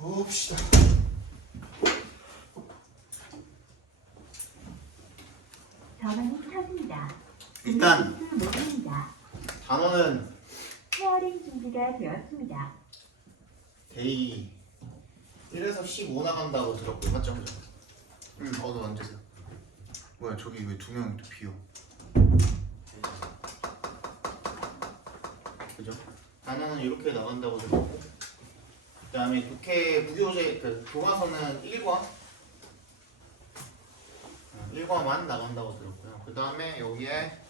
봅시다. 전원이 켜집니다. 일단 모드입니다. 단어는 페어링 준비가 되었습니다. 데이 1에서 15 나간다고 들었고요. 맞죠? 어느 앉으세요. 뭐야 저기 왜 두 명이 또 비어? 그죠? 단어는 이렇게 나간다고 들었고, 그 다음에 국회 부교재 그 교과서는 1과만 나간다고 들었고요. 그 다음에 여기에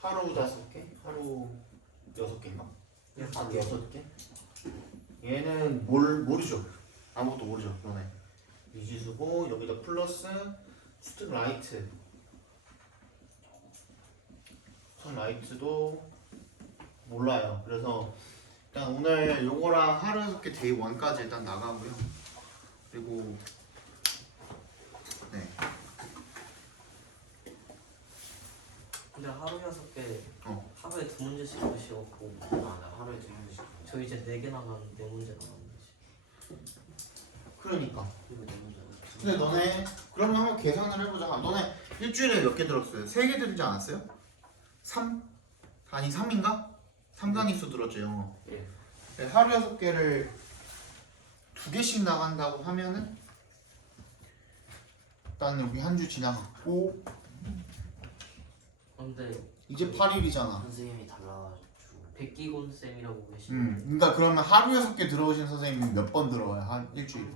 하루 5개, 하루 6개인가? 하루 6개? 얘는 모르죠. 아무것도 모르죠. 너네 미지수고, 여기다 플러스 스트라이트, 선라이트도 몰라요. 그래서 일단 오늘 요거랑 하루 6개 데이 1까지 일단 나가고요. 그리고 네. 근데 하루 6개 하루에 2문제씩 보시고 나 하루에 2문제씩. 저 이제 4개 나가는데 4문제 나가는데 그러니까. 이거 4문제. 근데 너네 그러면 한번 계산을 해보자. 너네 일주일에 몇 개 들었어요? 3개 들지 않았어요? 3? 단위 3인가? 3단위수 들었죠 영어. 예. 네, 하루 6개를 2개씩 나간다고 하면은 일단 여기 한 주 지나갔고 근데 이제 8일이잖아. 선생님이 달라가지고. 백기곤 쌤이라고 계시는 그러니까 그러면 하루 6개 들어오신 선생님이 몇 번 들어와요? 한 일주일에?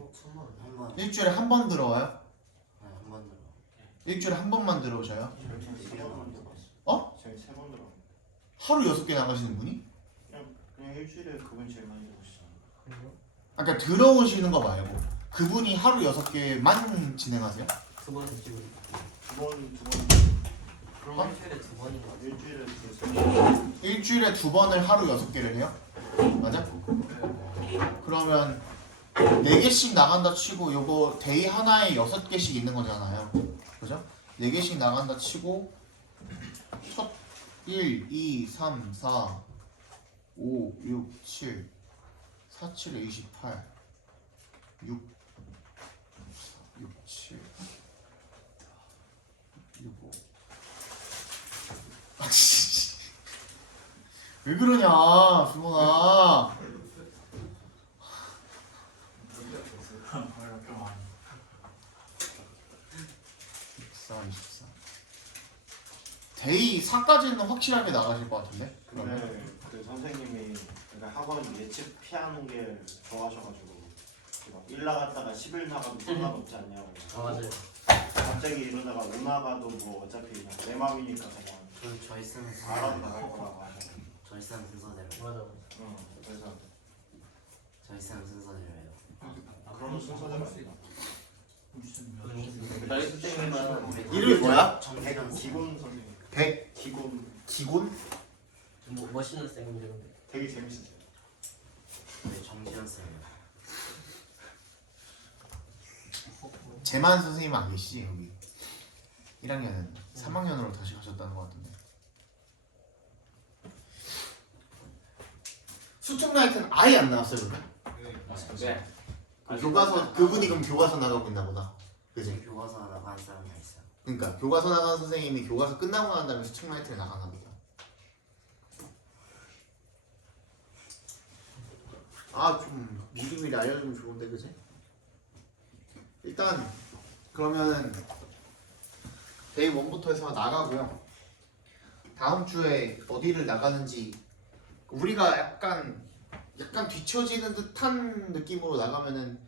한 번. 일주일에 한 번 들어와요? 네, 한번 들어. 일주일에 한 번만 들어오셔요? 제일 3번 들어갔어. 어? 제일 3번 들어. 하루 6개 나가시는 분이? 그냥 일주일에 그분 제일 많이 들어오시잖아. 거예요? 아까 그러니까 들어오시는 거 말고 그분이 하루 6개만 진행하세요? 2번 지금 그럼 일주일에 2번인가? 일주일에 두 일주일에 2번을 하루 6개를 해요? 맞아? 그러면 4개씩 나간다 치고 요거 데이 하나에 6개씩 있는 거잖아요. 그죠? 4개씩 나간다 치고 첫 1, 2, 3, 4, 5, 6, 7 4, 7에 28 6 7 6, 5 왜 그러냐 수mon아. 24. 데이 4까지는 확실하게 나가실 것 같은데? 그러면 근데 그 선생님이 그러니까 학원 예측 피하는 게 좋아하셔가지고 막 1 나갔다가 11 나가도 상관없지 않냐고. 맞아요. 갑자기 이러다가 5 나가도 뭐 어차피 그냥 내 맘이니까 그냥 저희 쌤은 알아서 나갈 거라고 하셔. 저희 쌤은 순서대로. 맞아. 그래서 저희 쌤은 순서대로예요. 그러면 순서대로 저희 선생님은 이름이 뭐야? 정기현 쌤. 기본 선생님. 기곤? 멋있는 쌤인데 근데 되게 재밌으세요. 네, 정기현 쌤이요. 재만 선생님 안 계시지 여기 1학년은 3학년으로 다시 가셨다는 것 같은데. 수특 나이트는 아예 안 나왔어요 그러면? 네. 교과서 그분이 그럼 교과서 나가고 있나 보다. 그지? 교과서 나가는 사람이 있어요. 그러니까 교과서 나가는 선생님이 교과서 끝나고 난 다음에 수특 나이트를 나가나 보다. 좀 미리미리 알려주면 좋은데 그지? 일단 그러면 데이 1부터 해서 나가고요. 다음 주에 어디를 나가는지 우리가 약간 뒤처지는 듯한 느낌으로 나가면은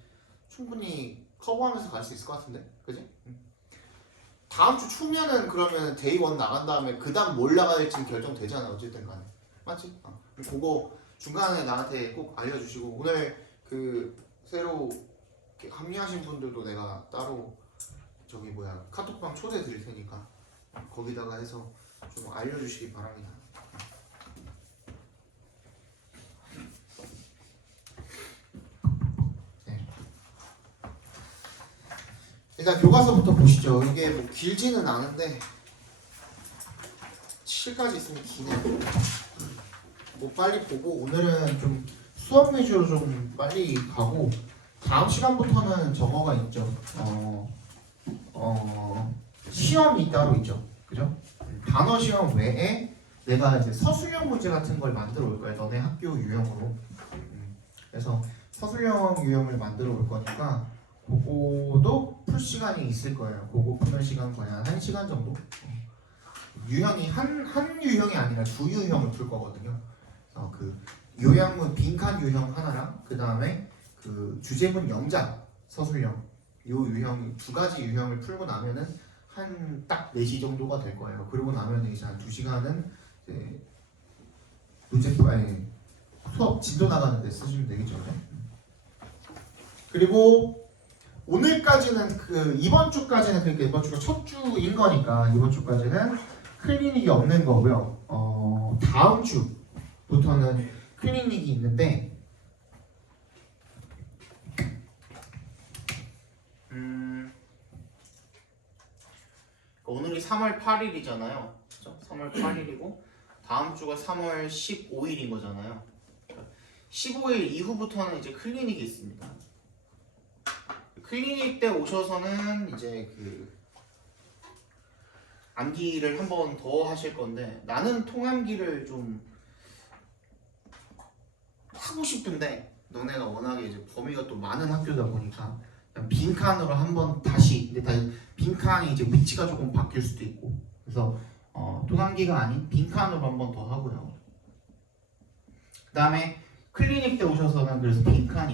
충분히 커버하면서 갈 수 있을 것 같은데, 그지? 다음 주 초면은 그러면 데이 1 나간 다음에 그 다음 뭘 나가야 될지는 결정되잖아 어쨌든 간에. 맞지? 그거 중간에 나한테 꼭 알려주시고 오늘 그 새로 합류하신 분들도 내가 따로 카톡방 초대 드릴 테니까 거기다가 해서 좀 알려주시기 바랍니다. 네. 일단 교과서부터 보시죠. 이게 뭐 길지는 않은데 7까지 있으면 기네요. 뭐 빨리 보고 오늘은 좀 수업 위주로 좀 빨리 가고 다음 시간부터는 저거가 있죠. 시험이 따로 있죠. 그죠? 단어 시험 외에 내가 이제 서술형 문제 같은 걸 만들어 올 거야. 너네 학교 유형으로. 그래서 서술형 유형을 만들어 올 거니까 그거도 풀 시간이 있을 거예요. 그거 푸는 시간 거의 한 1시간 정도. 유형이 한 유형이 아니라 두 유형을 풀 거거든요. 그래서 그 요약문 빈칸 유형 하나랑 그 다음에 그 주제문 영작 서술형 요 유형 두 가지 유형을 풀고 나면은 한 딱 4시 정도가 될 거예요. 그러고 나면 이제 한 2시간은 이제 수업 진도 나가는데 쓰시면 되겠죠. 그리고 오늘까지는 그 이번 주까지는 그러니까 이번 주가 첫 주인 거니까 이번 주까지는 클리닉이 없는 거고요. 다음 주부터는 클리닉이 있는데 오늘이 3월 8일이잖아요. 그죠? 3월 8일이고 다음 주가 3월 15일인 거잖아요. 15일 이후부터는 이제 클리닉이 있습니다. 클리닉 때 오셔서는 이제 그 암기를 한 번 더 하실 건데 나는 통암기를 좀 하고 싶은데 너네가 워낙에 이제 범위가 또 많은 학교다 보니까 그냥 빈칸으로 한번 다시 근데 다 빈칸이 이제 위치가 조금 바뀔 수도 있고 그래서 통암기가 아닌 빈칸으로 한번 더 하고요. 그 다음에 클리닉 때 오셔서는 그래서 빈칸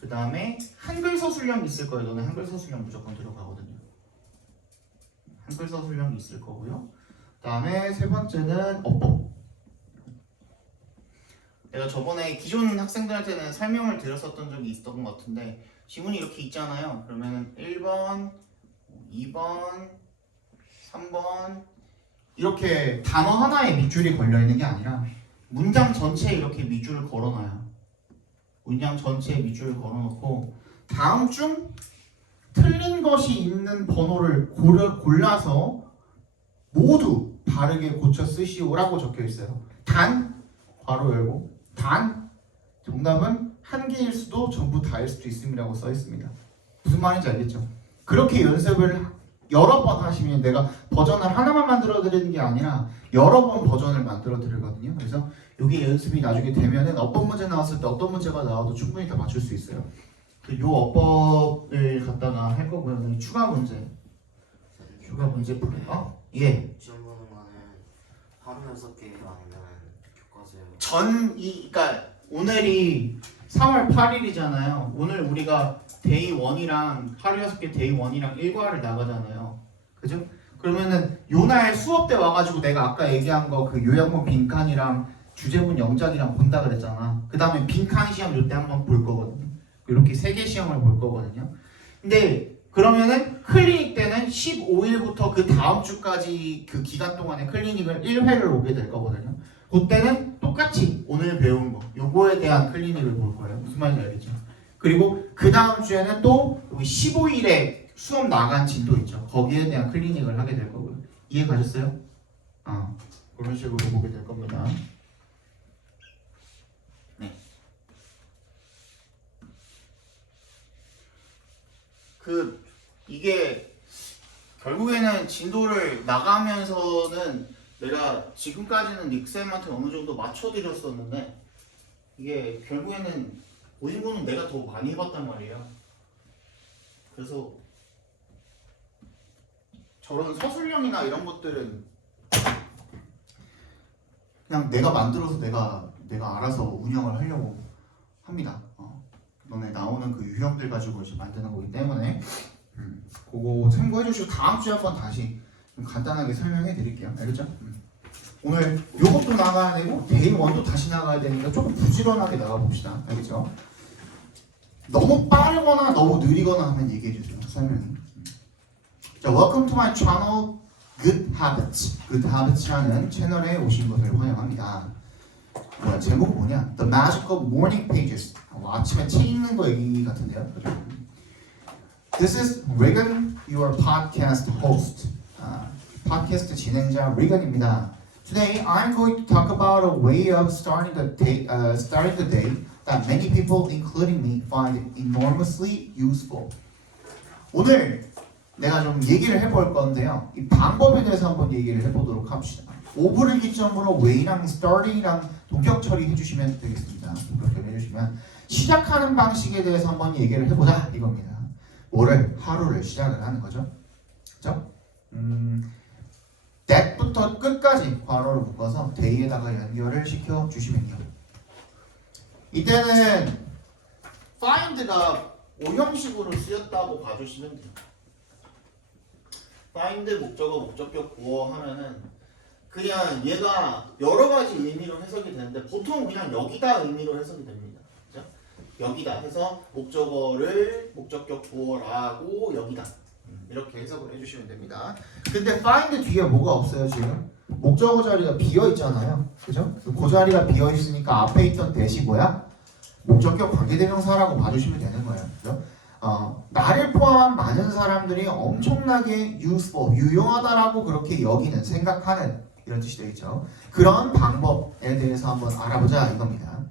그 다음에 한글 서술형 있을 거예요. 너네 한글 서술형 무조건 들어가거든요. 한글 서술형 있을 거고요. 그 다음에 세 번째는 어법. 내가 저번에 기존 학생들한테는 설명을 드렸었던 적이 있었던 것 같은데 지문이 이렇게 있잖아요. 그러면 1번, 2번, 3번 이렇게 단어 하나에 밑줄이 걸려있는 게 아니라 문장 전체에 이렇게 밑줄을 걸어놔요. 문장 전체에 밑줄을 걸어놓고 다음 중 틀린 것이 있는 번호를 골라서 모두 바르게 고쳐 쓰시오라고 적혀 있어요. 단 괄호 열고 단 정답은 한 개일 수도 전부 다일 수도 있음이라고 써 있습니다. 무슨 말인지 알겠죠? 그렇게 연습을 여러 번 하시면 내가 버전을 하나만 만들어 드리는 게 아니라 여러 번 버전을 만들어 드리거든요. 그래서 이게 연습이 나중에 되면은 어법 문제 나왔을 때 어떤 문제가 나와도 충분히 다 맞출 수 있어요. 이 어법을 갖다가 할 거고요. 추가 문제 풀어? 예. 시험 보는 거는 하루 6개 아니면 교과서요. 그러니까 오늘이 3월 8일이잖아요. 오늘 우리가 데이 1이랑 하루 6개 데이 1이랑 1과를 나가잖아요. 그죠? 그러면은 요날 수업 때 와가지고 내가 아까 얘기한 거 그 요약문 빈칸이랑 주제문 영작이랑 본다 그랬잖아. 그 다음에 빈칸 시험 요때 한번 볼 거거든요. 이렇게 3개 시험을 볼 거거든요. 근데 그러면은 클리닉 때는 15일부터 그 다음 주까지 그 기간 동안에 클리닉을 1회를 오게 될 거거든요. 그때는 똑같이 오늘 배운 거 요거에 대한 클리닉을 볼 거예요. 무슨 말인지 알겠죠? 그리고 그 다음 주에는 또 15일에 수업 나간 진도 있죠. 거기에 대한 클리닉을 하게 될 거고요. 이해 가셨어요? 그런 식으로 보게 될 겁니다. 네. 이게 결국에는 진도를 나가면서는 내가 지금까지는 닉쌤한테 어느 정도 맞춰드렸었는데 이게 결국에는 고인고는 내가 더 많이 해봤단 말이에요. 그래서 저런 서술형이나 이런 것들은 그냥 내가 만들어서 내가 알아서 운영을 하려고 합니다. 너네 나오는 그 유형들 가지고 이제 만드는 거기 때문에 그거 참고해 주시고 다음 주에 한번 다시 좀 간단하게 설명해 드릴게요. 알겠죠? 오늘 요것도 나가야 되고 데이 1도 다시 나가야 되니까 조금 부지런하게 나가 봅시다. 알겠죠? 너무 빠르거나 너무 느리거나 하면 얘기해 주세요. 설명이. 자, Welcome to my channel Good Habits. Good Habits라는 채널에 오신 것을 환영합니다. 제목은 뭐냐? The Magical Morning Pages. 아침에 책 읽는 거 얘기 같은데요. This is Regan, your podcast host. 팟캐스트 진행자 리건입니다. Today, I'm going to talk about a way of starting the day that many people, including me, find enormously useful. 오늘 내가 좀 얘기를 해볼 건데요. 이 방법에 대해서 한번 얘기를 해보도록 합시다. 5분을 기점으로 way랑 starting이랑 동격 처리해 주시면 되겠습니다. 동격 처리해 주시면 시작하는 방식에 대해서 한번 얘기를 해보자 이겁니다. 뭐를? 하루를 시작을 하는 거죠. 그렇죠? that부터 끝까지 괄호를 묶어서 day에다가 연결을 시켜 주시면요. 이때는 find가 오형식으로 쓰였다고 봐주시면 돼요. find 목적어 목적격 보어 하면은 그냥 얘가 여러 가지 의미로 해석이 되는데 보통 그냥 여기다 의미로 해석이 됩니다. 그죠? 여기다 해서 목적어를 목적격 보어라고 여기다 이렇게 해석을 해주시면 됩니다. 근데 find 뒤에 뭐가 없어요 지금? 목적어 자리가 비어 있잖아요. 그죠? 그 자리가 비어 있으니까 앞에 있던 대시 뭐야? 목적격 관계대명사라고 봐주시면 되는 거예요. 그죠? 나를 포함한 많은 사람들이 엄청나게 useful, 유용하다라고 그렇게 여기는 생각하는 이런 뜻이 되겠죠. 그런 방법에 대해서 한번 알아보자 이겁니다.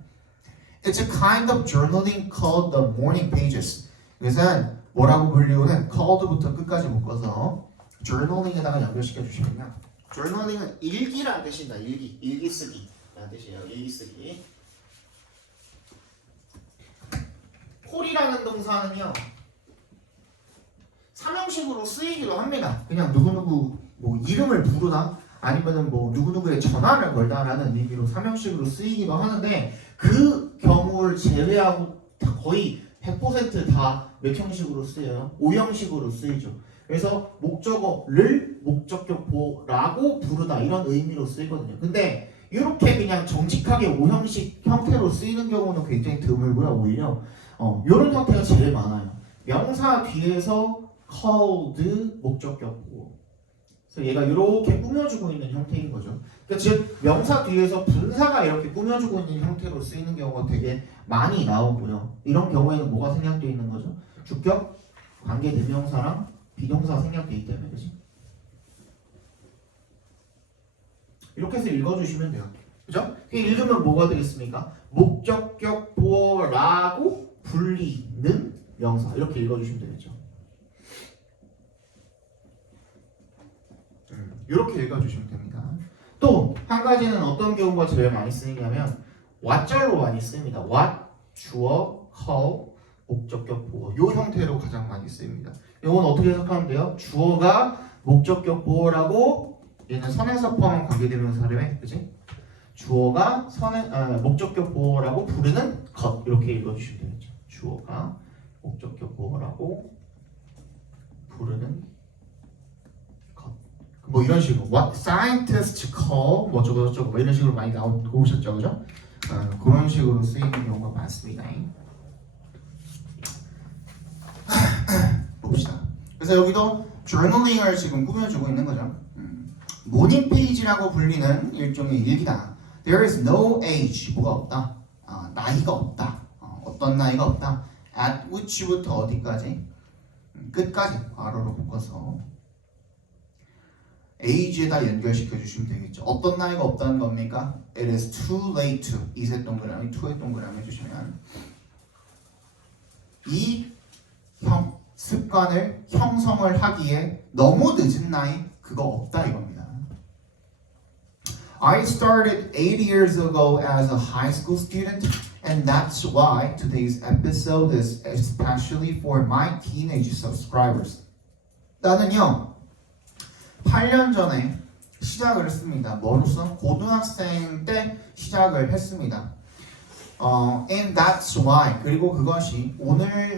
It's a kind of journaling called the morning pages. 이것은 뭐라고 불리우는 called부터 끝까지 묶어서 journaling에다가 연결시켜 주시면요. journaling은 일기라는 뜻입니다. 일기 쓰기라는 뜻이에요. 일기 쓰기. 콜이라는 동사는요 삼형식으로 쓰이기도 합니다. 그냥 누구누구 뭐 이름을 부르다 아니면은 뭐 누구누구의 전화를 걸다라는 의미로 삼형식으로 쓰이기도 하는데 그 경우를 제외하고 거의 100% 다 몇 형식으로 쓰여요? 5형식으로 쓰이죠. 그래서 목적어를 목적격 보라고 부르다 이런 의미로 쓰이거든요. 근데 이렇게 그냥 정직하게 5형식 형태로 쓰이는 경우는 굉장히 드물고요. 오히려 이런 형태가 제일 많아요. 명사 뒤에서 called 목적격 보어. 그래서 얘가 이렇게 꾸며주고 있는 형태인 거죠. 그러니까 즉 명사 뒤에서 분사가 이렇게 꾸며주고 있는 형태로 쓰이는 경우가 되게 많이 나오고요. 이런 경우에는 뭐가 생략되어 있는 거죠? 주격, 관계대명사랑 비동사 생략되어 있기 때문에 그렇지? 이렇게 해서 읽어주시면 돼요. 그죠? 읽으면 뭐가 되겠습니까? 목적격 보어라고 불리는 명사 이렇게 읽어주시면 되겠죠. 이렇게 읽어주시면 됩니다. 또 한 가지는 어떤 경우가 제일 많이 쓰이냐면 what절로 많이 쓰입니다. what, 주어, how, 목적격 보어 이 형태로 가장 많이 쓰입니다. 이건 어떻게 해석하면 돼요? 주어가 목적격 보어라고 얘는 선에서 포함한 관계대명사래, 그지? 주어가 목적격 보어라고 부르는 것 이렇게 읽어주시면 되겠죠. 주어가 목적격 보어라고 부르는 것. 뭐 이런 식으로 what scientists call 뭐 어쩌고 저쩌고 뭐 이런 식으로 많이 나오셨죠, 그죠? 그런 식으로 쓰이는 경우가 많습니다. 봅시다. 그래서 여기도 journaling을 지금 꾸며주고 있는 거죠. 모닝 페이지라고 불리는 일종의 일기다. There is no age, 뭐가 없다. 나이가 없다. 어떤 나이가 없다. At which부터 어디까지? 끝까지 괄호로 묶어서 age에다 연결시켜 주시면 되겠죠. 어떤 나이가 없다는 겁니까? It is too late to. 이세 동그라미, to에 동그라미 해주시면 이 습관을 형성을 하기에 너무 늦은 나이 그거 없다 이겁니다. I started 8 years ago as a high school student and that's why today's episode is especially for my teenage subscribers. 나는요 8년 전에 시작을 했습니다. 뭐로써? 고등학생 때 시작을 했습니다. And that's why 그리고 그것이 오늘의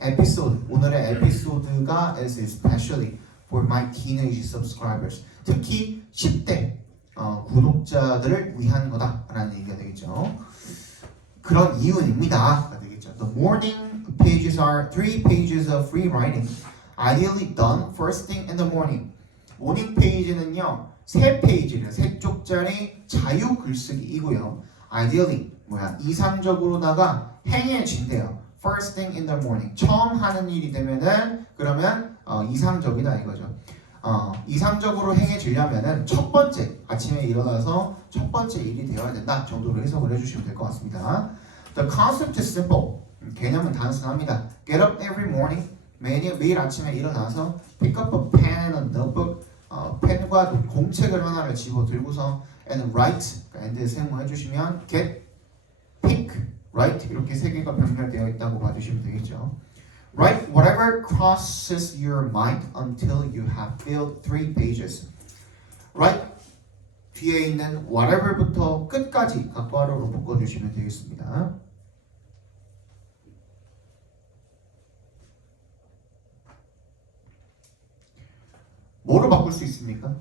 에피소드가 is especially for my teenage subscribers 특히 10대 구독자들을 위한 거다라는 얘기가 되겠죠. 그런 이유입니다. 되겠죠. The morning pages are 3 pages of free writing, ideally done first thing in the morning. 모닝 페이지는요 3페이지를 3쪽짜리 자유 글쓰기이고요. Ideally 이상적으로다가 행해진대요. First thing in the morning 처음 하는 일이 되면은 그러면 이상적이다 이거죠. 이상적으로 행해지려면은 첫 번째 아침에 일어나서 첫 번째 일이 되어야 된다 정도로 해석을 해주시면 될 것 같습니다. The concept is simple. 개념은 단순합니다. Get up every morning. 매일 아침에 일어나서 pick up a pen and a notebook. 펜과 공책을 하나를 집어 들고서 and write. and 세모해 주시면 get, pick, write 이렇게 세 개가 병렬되어 있다고 봐주시면 되겠죠. Write whatever crosses your mind until you have filled 3 pages. Write 뒤에 있는 whatever부터 끝까지 각괄호로 묶어주시면 되겠습니다. 뭐로 바꿀 수 있습니까?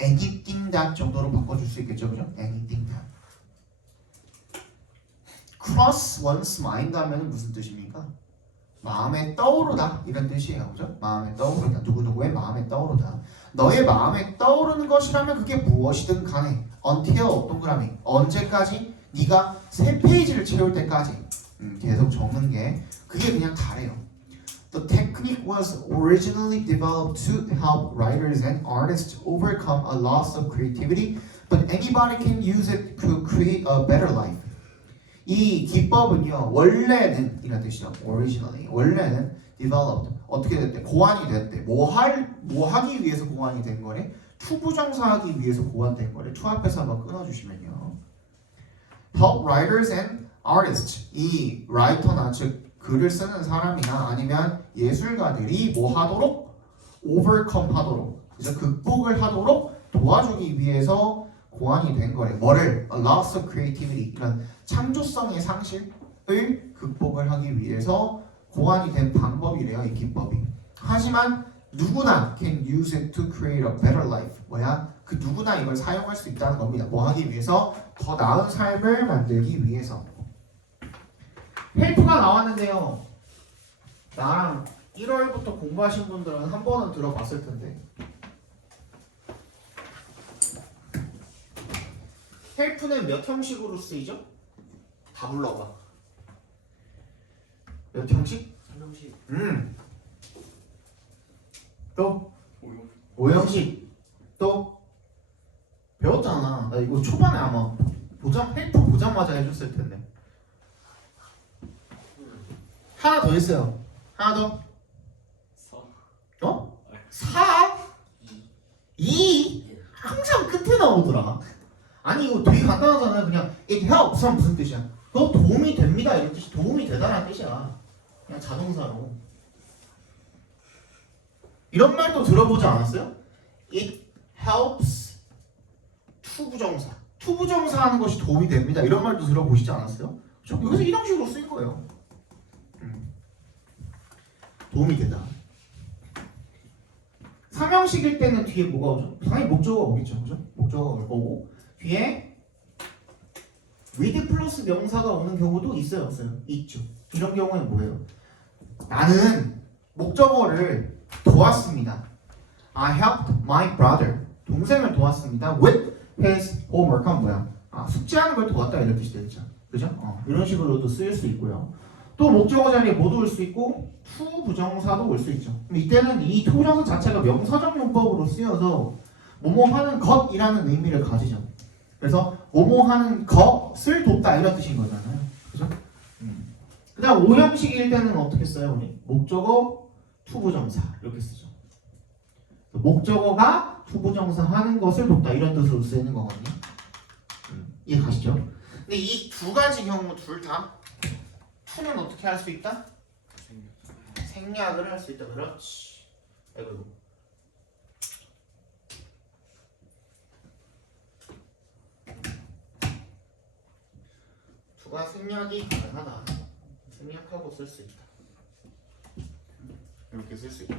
anything that 정도로 바꿔줄 수 있겠죠, 그죠? anything that. cross one's mind 하면 무슨 뜻입니까? 마음에 떠오르다 이런 뜻이에요, 그죠? 마음에 떠오르다. 누구누구의 마음에 떠오르다. 너의 마음에 떠오르는 것이라면 그게 무엇이든 간에 until 동그라미 언제까지? 네가 3페이지를 채울 때까지 계속 적는 게 그게 그냥 다래요. The technique was originally developed to help writers and artists overcome a loss of creativity, but anybody can use it to create a better life. 이 기법은요 원래는 이런 뜻이죠. originally 원래는 developed 어떻게 됐대? 고안이 됐대. 뭐 하기 위해서 고안이 된 거래? 투부정사하기 위해서 고안된 거래. 투 앞에서 한번 끊어주시면요. help writers and artists 이 라이터나 즉 글을 쓰는 사람이나 아니면 예술가들이 뭐 하도록 overcome 하도록 그래서 극복을 하도록 도와주기 위해서 고안이 된 거래. 뭐를? A loss of creativity 이런 창조성의 상실을 극복을 하기 위해서 고안이 된 방법이래요, 이 기법이. 하지만 누구나 can use it to create a better life. 뭐야? 그 누구나 이걸 사용할 수 있다는 겁니다. 뭐 하기 위해서? 더 나은 삶을 만들기 위해서. 헬프가 나왔는데요. 나랑 1월부터 공부하신 분들은 한 번은 들어봤을 텐데. 헬프는 몇 형식으로 쓰이죠? 다 불러봐. 몇 형식? 3형식. 또 5형식. 또 배웠잖아. 나 이거 초반에 아마 헬프 보자마자 해줬을 텐데. 하나 더 있어요. 하나 더. 어? 4? 2? 항상 끝에 나오더라. 아니 이거 되게 간단하잖아요. 그냥 it helps 하면 무슨 뜻이야? 그거 도움이 됩니다 이런 뜻이 도움이 되다라는 뜻이야. 그냥 자동사로. 이런 말도 들어보지 않았어요? It helps 투부정사. 투부정사 하는 것이 도움이 됩니다. 이런 말도 들어보시지 않았어요? 여기서 이런 식으로 쓰인 거예요. 도움이 된다. 삼형식일 때는 뒤에 뭐가 오죠? 당연히 목적어가 오겠죠, 그죠? 목적어가 올 거고 뒤에 with 플러스 명사가 오는 경우도 있어요, 없어요? 있죠. 이런 경우는 뭐예요? 나는 목적어를 도왔습니다. I helped my brother. 동생을 도왔습니다. With his homework. 하면 뭐야? 숙제하는 걸 도왔다 이런 뜻이 되겠죠. 그죠? 이런 식으로도 쓰일 수 있고요. 또 목적어 자리에 뭐도 올 수 있고 투 부정사도 올 수 있죠. 그럼 이때는 이 투 부정사 자체가 명사적 용법으로 쓰여서 뭐뭐 하는 것이라는 의미를 가지죠. 그래서 뭐뭐 하는 것을 돕다 이런 뜻인 거잖아요. 그죠? 그 다음 5형식일 때는 어떻게 써요? 우리? 목적어 투 부정사 이렇게 쓰죠. 목적어가 투 부정사 하는 것을 돕다 이런 뜻으로 쓰이는 거거든요. 이해 가시죠? 근데 이 두 가지 경우 둘 다 투는 어떻게 할 수 있다? 생략을 할 수 있다. 그렇지. 아이고. 투가 생략이 가능하다. 생략하고 쓸 수 있다. 이렇게 쓸 수 있다.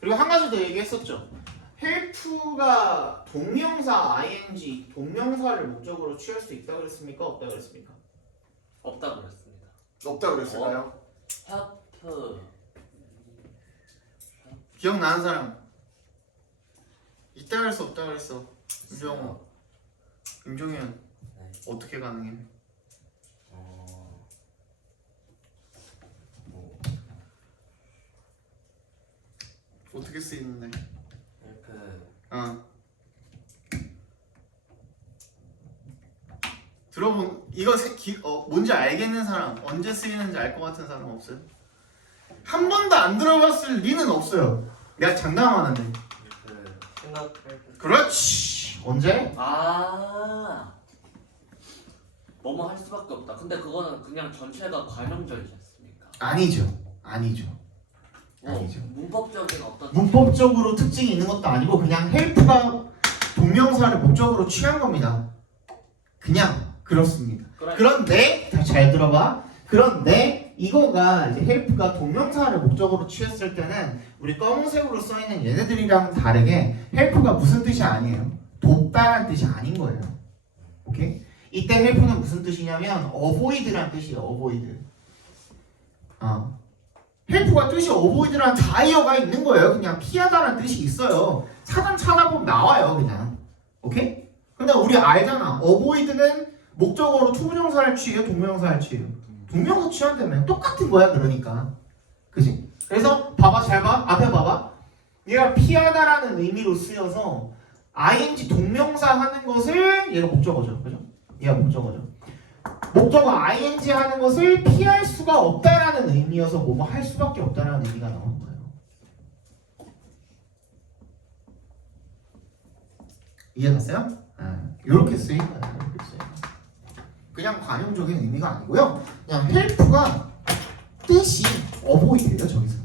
그리고 한 가지 더 얘기했었죠. help가 동명사 ing 동명사를 목적으로 취할 수 있다 그랬습니까? 없다 그랬습니까? 없다 그랬습니다. 없다 그랬을까요? help. 기억나는 사람? 있다 그랬어 없다 그랬어? 김정호 김종현 네. 어떻게 가능해? 뭐 어떻게 쓰이는데? 들어본 이거 뭔지 알겠는 사람, 언제 쓰이는지 알 것 같은 사람 없어요? 한 번도 안 들어봤을 리는 없어요. 내가 장담하는데. 그 생각할 때. 그렇지. 언제? 뭐뭐 할 수밖에 없다. 근데 그거는 그냥 전체가 관용절이지 않습니까? 아니죠. 아니죠. 문법적인 어떤 문법적으로 특징이 있는 것도 아니고 그냥 헬프가 동명사를 목적으로 취한 겁니다. 그냥 그렇습니다. 그런데 잘 들어봐. 그런데 이거가 이제 헬프가 동명사를 목적으로 취했을 때는 우리 검은색으로 써 있는 얘네들이랑은 다르게 헬프가 무슨 뜻이 아니에요. 돕다라는 뜻이 아닌 거예요. 오케이? 이때 헬프는 무슨 뜻이냐면 avoid라는 뜻이에요. avoid. 헬프가 뜻이 avoid라는 다이어가 있는 거예요. 그냥 피하다라는 뜻이 있어요. 사전 찾아보면 나와요. 그냥. 오케이? 근데 우리 알잖아. avoid는 목적어로 투부정사를 취해요? 동명사를 취해요? 동명사 취한다며. 똑같은 거야. 그러니까. 그지? 그래서 봐봐. 잘 봐. 앞에 봐봐. 얘가 피하다라는 의미로 쓰여서 ing 동명사 하는 것을 얘가 목적어죠. 그죠? 얘가 목적어죠. 목적어 ing 하는 것을 피할 수가 없다라는 의미여서 뭐뭐 할 수밖에 없다라는 의미가 나오는 거예요. 이해갔어요? 이렇게 쓰인 거예요. 이렇게 쓰인 거예요. 그냥 관용적인 의미가 아니고요. 그냥 헬프가 뜻이 avoid예요. 저기서.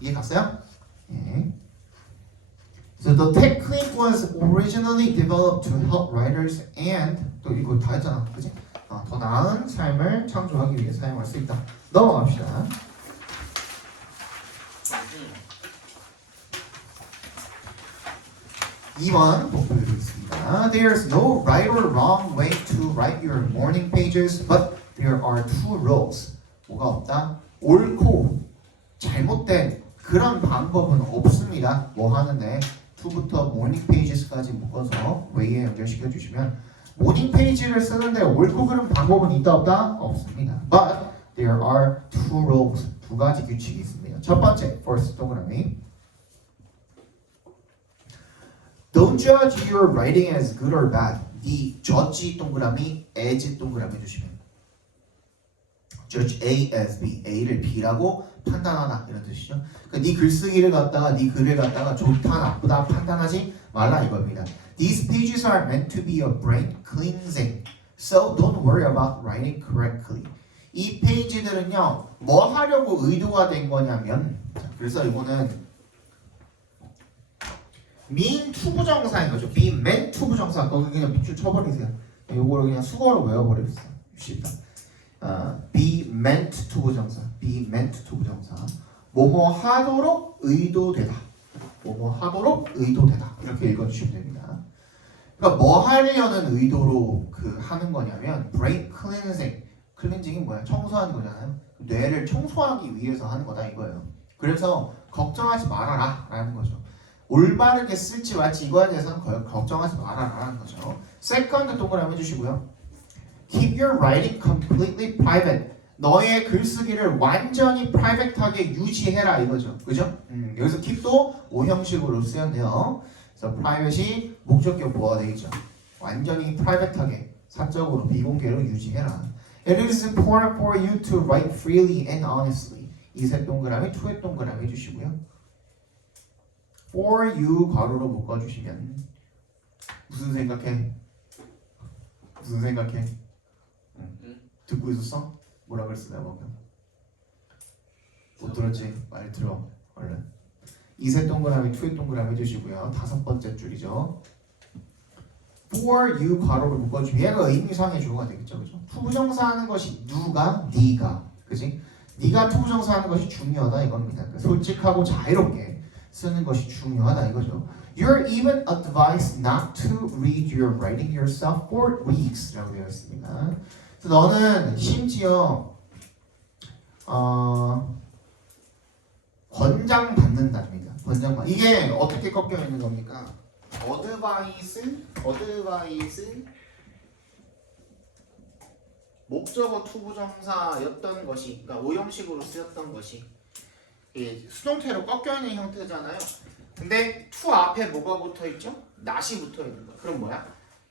이해갔어요? 예. So the technique was originally developed to help writers and 또 이거 다 했잖아, 그지? 더 나은 삶을 창조하기 위해 사용할 수 있다. 넘어갑시다. 2번 복습해드리겠습니다. There's no right or wrong way to write your morning pages, but there are two rules. 뭐가 없다? 옳고 잘못된 그런 방법은 없습니다. 뭐 하는데? to부터 morning pages까지 묶어서 way에 연결시켜 주시면 모닝 페이지를 쓰는데 옳고 그른 방법은 있다 없다? 없습니다. But there are two rules. 두 가지 규칙이 있습니다. 첫 번째, first 동그라미. Don't judge your writing as good or bad. 이 judge 동그라미, as 동그라미 주시면 judge A as B, A를 B라고 판단하다 이런 뜻이죠. 그러니까 네 글쓰기를 갖다가 네 글을 갖다가 좋다 나쁘다 판단하지 말라 이겁니다. These pages are meant to be a brain cleansing, so don't worry about writing correctly. 이 페이지들은요 뭐 하려고 의도가 된 거냐면 자, 그래서 이거는 mean 투부정사인 거죠. be meant 투부정사 거기 그냥 밑줄 쳐버리세요. 이거를 그냥 수거로 외워버리겠어요. 쉽다. be meant 투부정사, be meant 투부정사. 뭐뭐 하도록 의도되다. 뭐뭐 하도록 의도되다. 이렇게 읽어주시면 됩니다. 그러니까 뭐 하려는 의도로 그 하는 거냐면 brain cleansing. 클렌징이 뭐야? 청소하는 거잖아요. 뇌를 청소하기 위해서 하는 거다 이거예요. 그래서 걱정하지 말아라 라는 거죠. 올바르게 쓸지 말지 이거에 대해서는 걱정하지 말아라 라는 거죠. 세컨드 동그라미 해주시고요. Keep your writing completely private. 너의 글쓰기를 완전히 private하게 유지해라 이거죠. 그죠? 여기서 keep도 오형식으로 쓰였네요. 그래서 private이 목적격 보호가 되겠죠. 완전히 private하게 사적으로 비공개로 유지해라. It is important for you to write freely and honestly. 이색 동그라미, 투의 동그라미 해주시고요. For you 괄호로 묶어주시면 무슨 생각해? 무슨 생각해? 듣고 있었어? 뭐라 그랬어 내가 방금? 못 들었지? 말 들어 얼른. 이색 동그라미, 투의 동그라미 해주시고요. 다섯 번째 줄이죠. For you 괄호를 묶어주면 얘가 의미상의 주어가 되겠죠, 그죠? 투부정사 하는 것이 누가? 네가, 그지? 네가 투부정사 하는 것이 중요하다 이겁니다. 그러니까 솔직하고 자유롭게 쓰는 것이 중요하다 이거죠. You're even advised not to read your writing yourself for weeks라고 되어 있습니다. 그래서 너는 심지어 권장받는답니다. 권장받. 이게 어떻게 꺾여 있는 겁니까? 어드바이스 목적어 투부정사였던 것이, 그러니까 오형식으로 쓰였던 것이 수동태로 꺾여 있는 형태잖아요. 근데 to 앞에 뭐가 붙어 있죠? not이 붙어 있는 거야. 그럼 뭐야?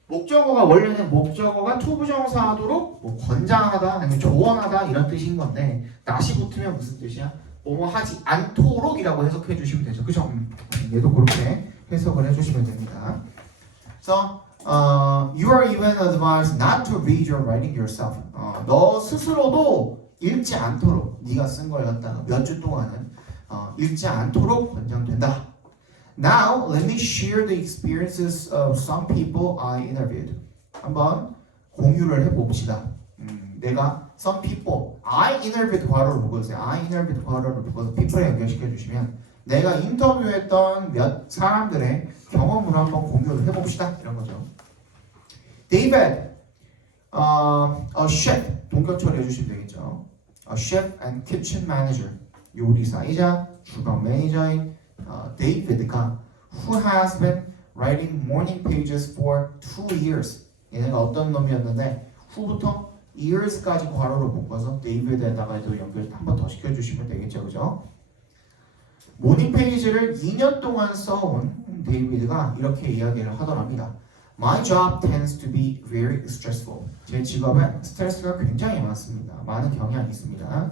목적어가 원래는 목적어가 to 부정사하도록 뭐 권장하다 아니면 조언하다 이런 뜻인 건데 not이 붙으면 무슨 뜻이야? 뭐뭐 하지 않도록이라고 해석해 주시면 되죠. 그죠? 얘도 그렇게 해석을 해주시면 됩니다. 그래서 you are even advised not to read your writing yourself. 너 스스로도 읽지 않도록 네가 쓴 걸 갖다가 몇 주 동안은 읽지 않도록 권장된다. Now let me share the experiences of some people I interviewed. 한번 공유를 해봅시다. 내가 some people I interviewed 괄호를 묶어주세요. I interviewed 괄호를 묶어서 people에 연결시켜 주시면 내가 인터뷰했던 몇 사람들의 경험을 한번 공유를 해봅시다. 이런 거죠. David, a chef 동격 처리해 주시면 되겠죠. A chef and kitchen manager 요리사이자 주방 매니저인 David가 who has been writing morning pages for 2 years. 얘네가 어떤 놈이었는데 who부터 years까지 괄호로 묶어서 David에다가도 연결 한 번 더 시켜주시면 되겠죠, 그죠? 모닝 페이지를 2년 동안 써온 데이비드가 이렇게 이야기를 하더랍니다. My job tends to be very stressful. 제 직업은 스트레스가 굉장히 많습니다. 많은 경향이 있습니다.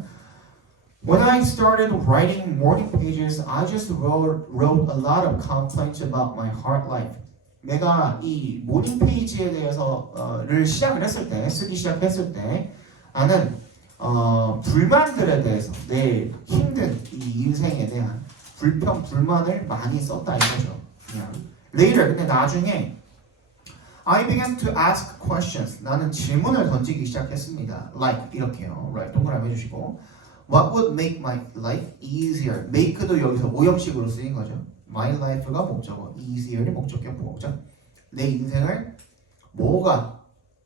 When I started writing morning pages, I just wrote a lot of complaints about my hard life. 내가 이 모닝 페이지에 대해서를 시작을 했을 때, 쓰기 시작했을 때, 나는 불만들에 대해서 내 힘든 이 인생에 대한 불평, 불만을 많이 썼다 이거죠. 그냥 later, 근데 나중에 I began to ask questions. 나는 질문을 던지기 시작했습니다. Like 이렇게요. Right, 동그라미 해주시고 What would make my life easier? Make도 여기서 오형식으로 쓰인 거죠. My life가 목적어, easier이 목적격 부목적. 내 인생을 뭐가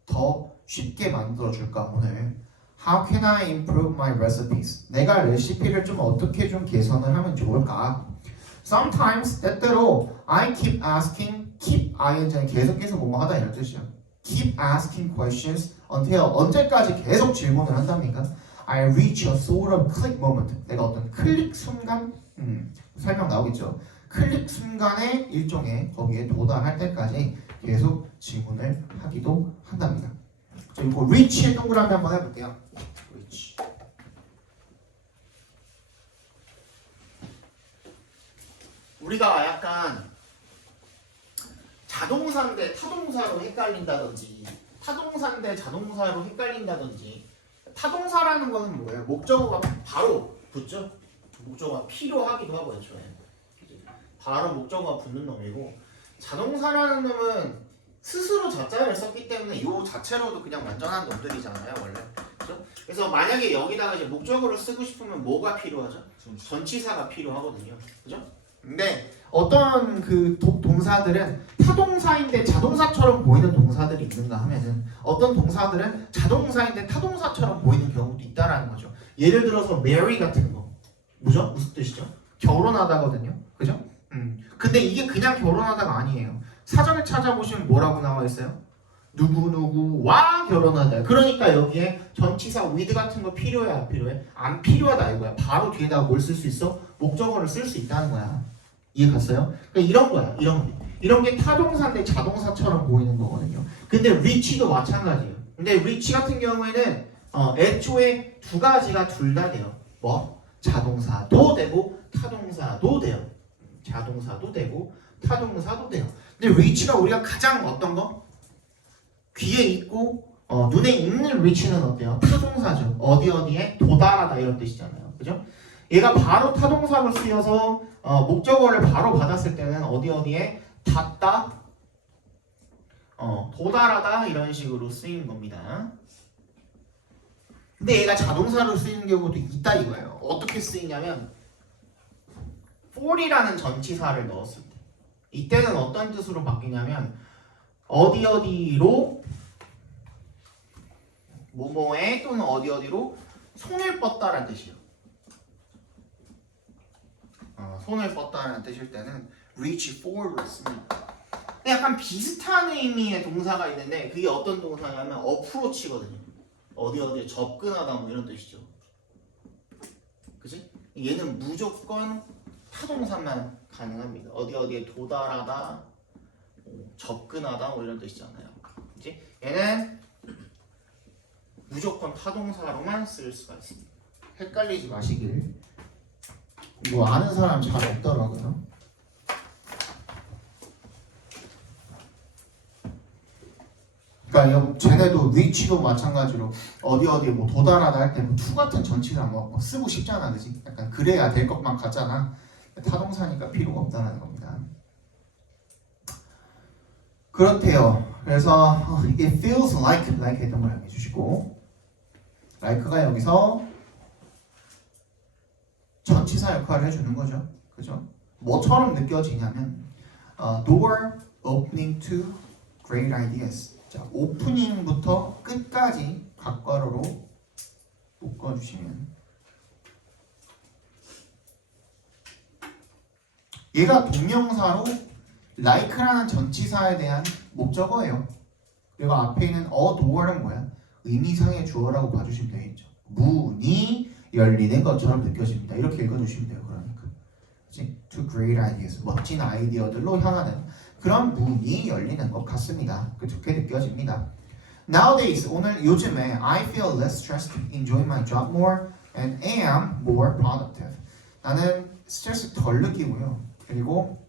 더 쉽게 만들어줄까 오늘? How can I improve my recipes? 내가 레시피를 좀 어떻게 좀 개선을 하면 좋을까? Sometimes 때때로 I keep asking, keep ing는 계속해서 뭐뭐 하다 이런 뜻이야. Keep asking questions until 언제까지 계속 질문을 한답니까? I reach a sort of click moment. 내가 어떤 클릭 순간, 설명 나오겠죠. 클릭 순간의 일종의 거기에 도달할 때까지 계속 질문을 하기도 한답니다. 그리고 reach의 동그라미 한번 해볼게요. reach. 우리가 약간 자동사인데 타동사로 헷갈린다든지 타동사인데 자동사로 헷갈린다든지 타동사라는 거는 뭐예요? 목적어가 바로 붙죠? 목적어가 필요하기도 하고 애초에 바로 목적어가 붙는 놈이고 자동사라는 놈은 스스로 자자를 썼기 때문에 이 자체로도 그냥 완전한 놈들이잖아요 원래 그죠? 그래서 만약에 여기다가 이제 목적어를 쓰고 싶으면 뭐가 필요하죠? 전치사가 필요하거든요 그죠? 근데 어떤 그 동사들은 타동사인데 자동사처럼 보이는 동사들이 있는가 하면은 어떤 동사들은 자동사인데 타동사처럼 보이는 경우도 있다라는 거죠. 예를 들어서 marry 같은 거 뭐죠? 무슨 뜻이죠? 결혼하다거든요. 그죠? 근데 이게 그냥 결혼하다가 아니에요. 사전에 찾아보시면 뭐라고 나와 있어요? 누구누구와 결혼하다. 그러니까 여기에 전치사 with 같은 거 필요해 안 필요해? 안 필요하다 이거야. 바로 뒤에다가 뭘 쓸 수 있어? 목적어를 쓸 수 있다는 거야. 이해 갔어요? 그러니까 이런 거야. 이런 게 타동사인데 자동사처럼 보이는 거거든요. 근데 reach도 마찬가지예요. 근데 reach 같은 경우에는 애초에 두 가지가 둘 다 돼요. 뭐? 자동사도 되고 타동사도 돼요. 자동사도 되고 타동사도 돼요. 근데 reach가 우리가 가장 어떤 거? 귀에 있고 눈에 있는 reach는 어때요? 타동사죠. 어디에 도달하다 이런 뜻이잖아요. 그죠? 얘가 바로 타동사로 쓰여서 목적어를 바로 받았을 때는 어디에 닿다, 도달하다 이런 식으로 쓰이는 겁니다. 근데 얘가 자동사로 쓰이는 경우도 있다 이거예요. 어떻게 쓰이냐면 for이라는 전치사를 넣었을 때 이때는 어떤 뜻으로 바뀌냐면 어디로 뭐뭐에 또는 어디로 손을 뻗다라는 뜻이에요. 손을 뻗다라는 뜻일 때는 reach for를 씁니다. 약간 비슷한 의미의 동사가 있는데 그게 어떤 동사냐면 approach거든요. 어디에 접근하다 뭐 이런 뜻이죠. 그치? 얘는 무조건 타동사만 가능합니다. 어디에 도달하다, 접근하다 뭐 이런 뜻이잖아요. 그치? 얘는 무조건 타동사로만 쓸 수가 있습니다. 헷갈리지 마시길. 이거 아는 사람 잘 없더라고요. 그러니까 쟤네도 위치도 마찬가지로 어디에 뭐 도달하다 할 때 뭐 to 같은 전치사 뭐 쓰고 싶잖아, 그지? 약간 그래야 될 것만 같잖아. 타동사니까 필요가 없다는 겁니다. 그렇대요. 그래서 it feels like 했던 걸 해주시고 like가 여기서 전치사 역할을 해주는 거죠. 그죠? 뭐처럼 느껴지냐면 door opening to great ideas. 자, 오프닝부터 끝까지 각괄호로 묶어주시면 얘가 동명사로 like라는 전치사에 대한 목적어예요. 그리고 앞에 있는 a door는 뭐야? 의미상의 주어라고 봐주시면 되겠죠. 문이 열리는 것처럼 느껴집니다. 이렇게 읽어주시면 돼요. 그러니까 그치? To great ideas, 멋진 아이디어들로 향하는 그런 문이 열리는 것 같습니다. 좋게 느껴집니다. Nowadays, 오늘 요즘에 I feel less stressed, enjoy my job more, and am more productive. 나는 스트레스 덜 느끼고요. 그리고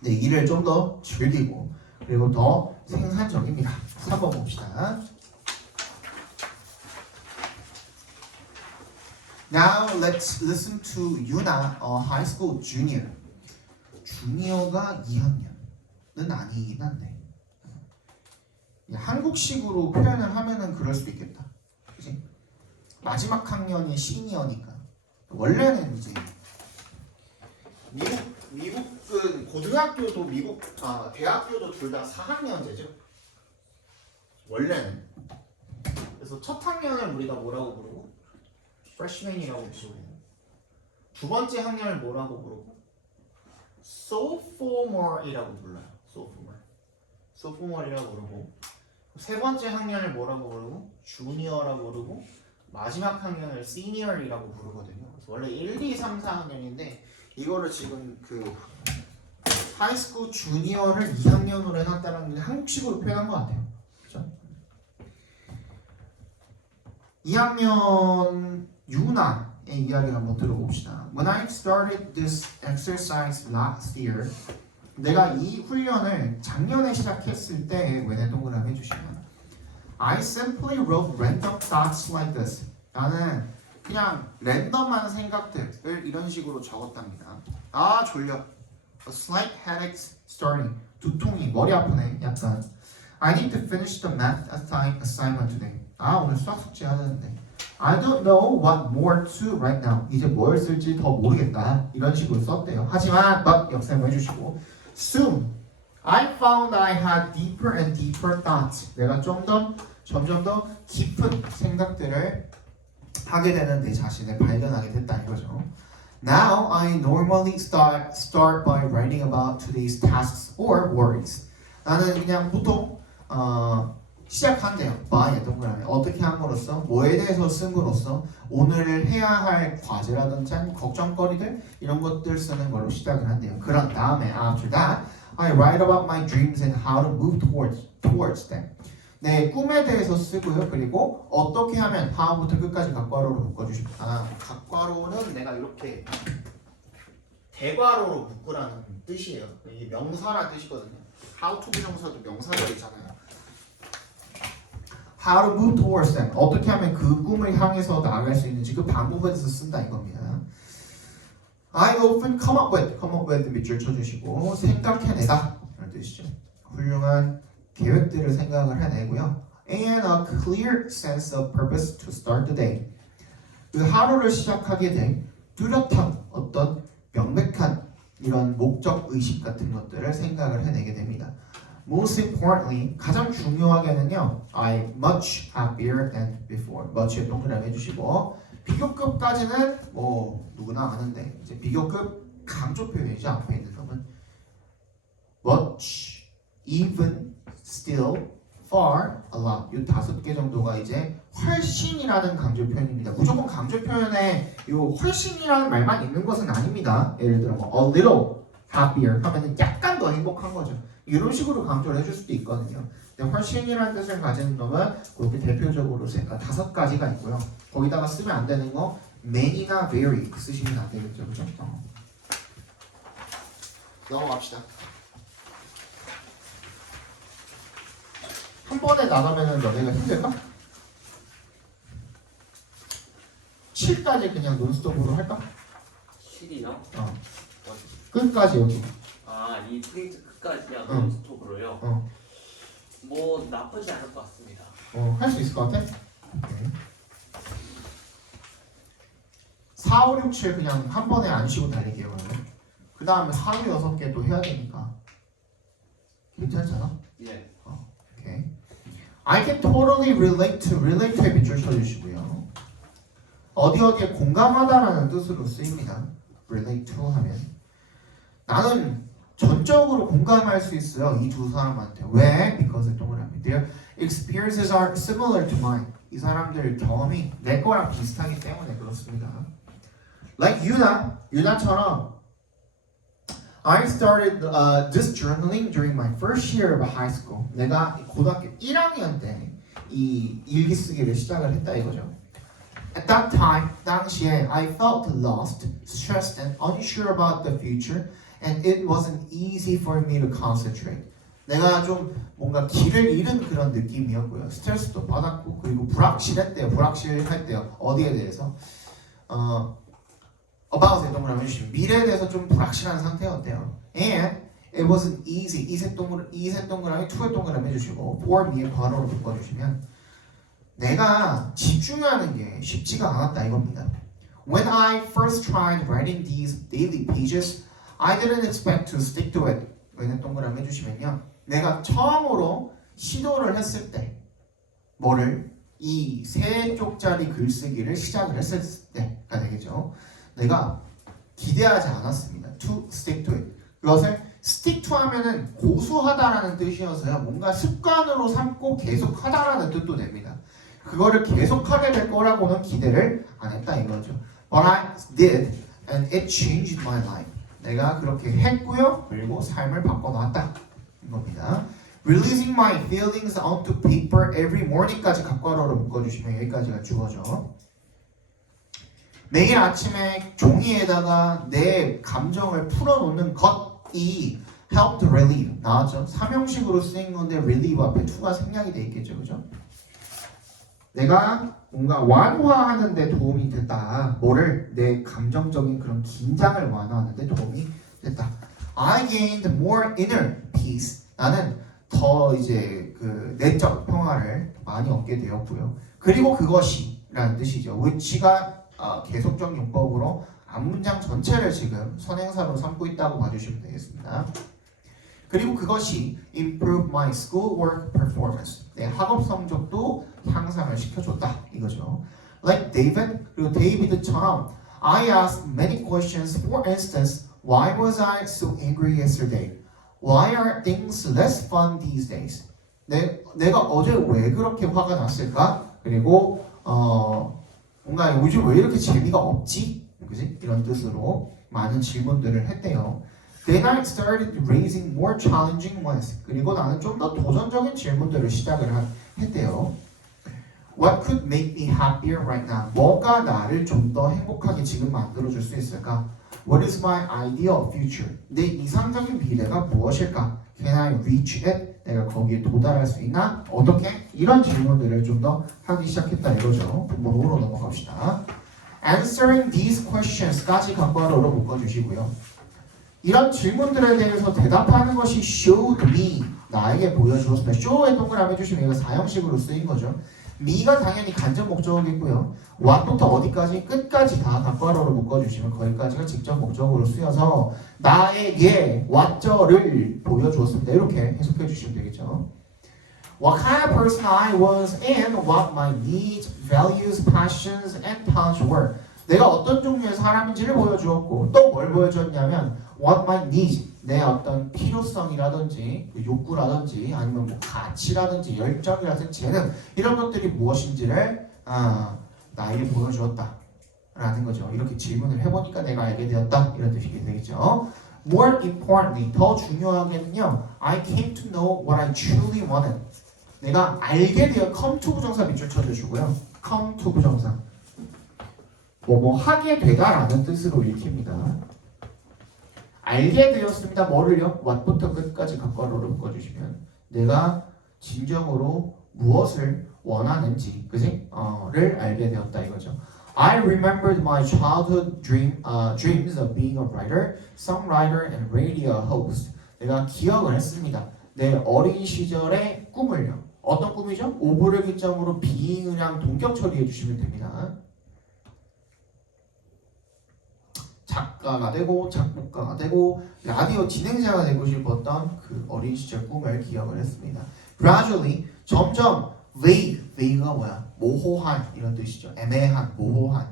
내 일을 좀 더 즐기고 그리고 더 생산적입니다. 3번 봅시다. Now let's listen to Yuna, a high school junior. 주니어가 2학년은 아니긴 한데 한국식으로 표현을 하면은 그럴 수도 있겠다. 그치? 마지막 학년이 시니어니까 원래는 이제 미국은 고등학교도 대학교도 둘 다 4학년제죠. 원래는. 그래서 첫 학년을 우리가 뭐라고 부르고? freshman이라고 부르고 두 번째 학년을 뭐라고 부르고? sophomore이라고 불러요. sophomore이라고 부르고 세 번째 학년을 뭐라고 부르고? junior라고 부르고 마지막 학년을 senior이라고 부르거든요. 그래서 원래 1, 2, 3, 4학년인데 이거를 지금 그 하이스쿨 주니어를 2학년으로 해놨다는 게 한국식으로 표현한 것 같아요. 그렇죠? 2학년 유나의 이야기를 한번 들어봅시다. When I started this exercise last year, 내가 이 훈련을 작년에 시작했을 때 when에 동그라미 해주시면 I simply wrote random thoughts like this. 나는 그냥 랜덤한 생각들을 이런 식으로 적었답니다. 아 졸려. A slight headache starting. 두통이 머리 아프네. 약간. I need to finish the math assignment today. 아 오늘 수학 숙제 하는데. I don't know what more to right now. 이제 뭘 쓸지 더 모르겠다. 이런 식으로 썼대요. 하지만 but 역사를 해주시고 soon I found I had deeper and deeper thoughts. 내가 점점 더 깊은 생각들을 하게 되는 내 자신을 발견하게 됐다 이거죠. Now I normally start by writing about today's tasks or worries. 나는 그냥 보통 시작한대요. by에 동그라미 어떻게 함으로써 뭐에 대해서 쓴으로써 오늘 해야 할 과제라든지 걱정거리들 이런 것들 쓰는 걸로 시작을 한대요. 그런 다음에 after that I write about my dreams and how to move towards them. 내 꿈에 대해서 쓰고요. 그리고 어떻게 하면 다음부터 끝까지 각괄호로 묶어주십니다. 각괄호는 내가 이렇게 대괄호로 묶으라는 뜻이에요. 이게 명사라는 뜻이거든요. how to 부정사도 명사가 있잖아요. How to move towards them. 어떻게 하면 그 꿈을 향해서 나아갈 수 있는지 그 방법에 대해서 쓴다 이겁니다. I often come up with 밑줄 쳐주시고 생각해내다 이런 뜻이죠. 훌륭한 계획들을 생각을 해내고요. And a clear sense of purpose to start the day. 그 하루를 시작하게 된 뚜렷한 어떤 명백한 이런 목적 의식 같은 것들을 생각을 해내게 됩니다. Most importantly, 가장 중요하게는요, I'm much happier than before. much에 동그라미 해주시고 비교급까지는 뭐 누구나 아는데 이제 비교급 강조 표현이죠. 앞에 있는 놈은 much, even, still, far, a lot. 이 5개 정도가 이제 훨씬이라는 강조 표현입니다. 무조건 강조 표현에 이 훨씬이라는 말만 있는 것은 아닙니다. 예를 들어 뭐 a little, happier 하면은 약간 더 행복한 거죠. 이런 식으로 강조를 해줄 수도 있거든요. 근데 훨씬이라는 뜻을 가진 놈은 그렇게 대표적으로 5가지가 있고요. 거기다가 쓰면 안 되는 거 many나 very 쓰시면 안 되겠죠, 그죠? 넘어갑시다. 한 번에 나가면은 너네가 힘들까? 7까지 그냥 논스톱으로 할까? 실이요? 끝까지 여기. 이 프린트 끝까지요? 응. 스톱으로요? 어. 뭐 나쁘지 않을 것 같습니다. 할 수 있을 것 같아? 오케이. 4, 5, 6, 7 그냥 한 번에 안 쉬고 달리게요. 그 다음에 하루 6개 또 해야 되니까 괜찮잖아? 예. 오케이. I can totally relate to에 밑줄 쳐주시고요. 어디에 공감하다라는 뜻으로 쓰입니다. relate to 하면 나는 전적으로 공감할 수 있어요. 이 두 사람한테. 왜? Because 동그라미. Their experiences are similar to mine. 이 사람들 경험이 내 거랑 비슷하기 때문에 그렇습니다. Like 유나처럼 I started this journaling during my first year of high school. 내가 고등학교 1학년 때 이 일기 쓰기를 시작을 했다 이거죠. At that time, 당시에 I felt lost, stressed, and unsure about the future, and it wasn't easy for me to concentrate. 내가 좀 뭔가 길을 잃은 그런 느낌이었고요. 스트레스도 받았고 그리고 불확실했대요. 어디에 대해서? about에 동그라미 해주시면 미래에 대해서 좀 불확실한 상태였대요. And it wasn't easy. 이세 동그라미, 투의 동그라미 해주시고 for me에 괄호로 묶어주시면 내가 집중하는 게 쉽지가 않았다 이겁니다. When I first tried writing these daily pages, I didn't expect to stick to it. 왜는 동그라미 해주시면요. 내가 처음으로 시도를 했을 때 뭐를? 이 3쪽짜리 글쓰기를 시작을 했을 때가 되겠죠. 내가 기대하지 않았습니다. To stick to it. 이것을 stick to 하면은 고수하다라는 뜻이어서요. 뭔가 습관으로 삼고 계속하다라는 뜻도 됩니다. 그거를 계속하게 될 거라고는 기대를 안 했다 이거죠. But I did, and it changed my life. 내가 그렇게 했고요. 그리고 삶을 바꿔놨다 이겁니다. Releasing my feelings onto paper every morning까지 각괄호로 묶어주시면 여기까지가 주어져. 매일 아침에 종이에다가 내 감정을 풀어놓는 것이 helped relieve 나왔죠? 3형식으로 쓰인 건데 relieve 앞에 to가 생략이 돼 있겠죠, 그죠? 내가 뭔가 완화하는 데 도움이 됐다. 뭐를? 내 감정적인 그런 긴장을 완화하는 데 도움이 됐다. I gained more inner peace. 나는 더 이제 그 내적 평화를 많이 얻게 되었고요. 그리고 그것이라는 뜻이죠. which가 계속적 용법으로 앞문장 전체를 지금 선행사로 삼고 있다고 봐주시면 되겠습니다. 그리고 그것이 improve my schoolwork performance. 내 학업 성적도 향상을 시켜줬다 이거죠. Like David, 그리고 데이비드처럼 I asked many questions. For instance, why was I so angry yesterday? Why are things less fun these days? 내가 어제 왜 그렇게 화가 났을까? 그리고 뭔가 요즘 왜 이렇게 재미가 없지? 그지? 이런 뜻으로 많은 질문들을 했대요. Then I started raising more challenging ones. 그리고 나는 좀 더 도전적인 질문들을 시작을 했대요. What could make me happier right now? 뭐가 나를 좀 더 행복하게 지금 만들어줄 수 있을까? What is my ideal future? 내 이상적인 미래가 무엇일까? Can I reach it? 내가 거기에 도달할 수 있나? 어떻게? 이런 질문들을 좀 더 하기 시작했다 이거죠. 본문으로 넘어갑시다. Answering these questions까지 각괄호로 묶어주시고요. 이런 질문들에 대해서 대답하는 것이 showed me, 나에게 보여주었습니다. show에 동그라미 해주시면 이거 4형식으로 쓰인 거죠. me가 당연히 간접 목적어겠고요. what부터 어디까지? 끝까지 다 각괄호로 묶어주시면 거기까지가 직접 목적어로 쓰여서 나에게 what저를 보여주었습니다. 이렇게 해석해 주시면 되겠죠. What kind of person I was and what my needs, values, passions, and talents were. 내가 어떤 종류의 사람인지를 보여주었고 또 뭘 보여주었냐면 what my needs, 내 어떤 필요성이라든지 욕구라든지 아니면 뭐 가치라든지 열정이라든지 재능 이런 것들이 무엇인지를 나에게 보여주었다 라는 거죠. 이렇게 질문을 해보니까 내가 알게 되었다 이런 뜻이 되겠죠. More importantly, 더 중요하게는요. I came to know what I truly wanted. 내가 알게 되어 come to 부정사 밑줄 쳐주시고요. come to 부정사. 뭐 하게 되다라는 뜻으로 읽힙니다. 알게 되었습니다. 뭐를요? what부터 끝까지 각괄호로 묶어주시면 내가 진정으로 무엇을 원하는지, 그지? 를 알게 되었다 이거죠. I remembered my childhood dreams of being a writer, songwriter, and radio host. 내가 기억을 했습니다. 내 어린 시절의 꿈을요. 어떤 꿈이죠? 오브를 기점으로 being이랑 동격 처리해 주시면 됩니다. 작가가 되고 작곡가가 되고 라디오 진행자가 되고 싶었던 그 어린 시절 꿈을 기억을 했습니다. Gradually, 점점 vague가 뭐야? 모호한 이런 뜻이죠. 애매한, 모호한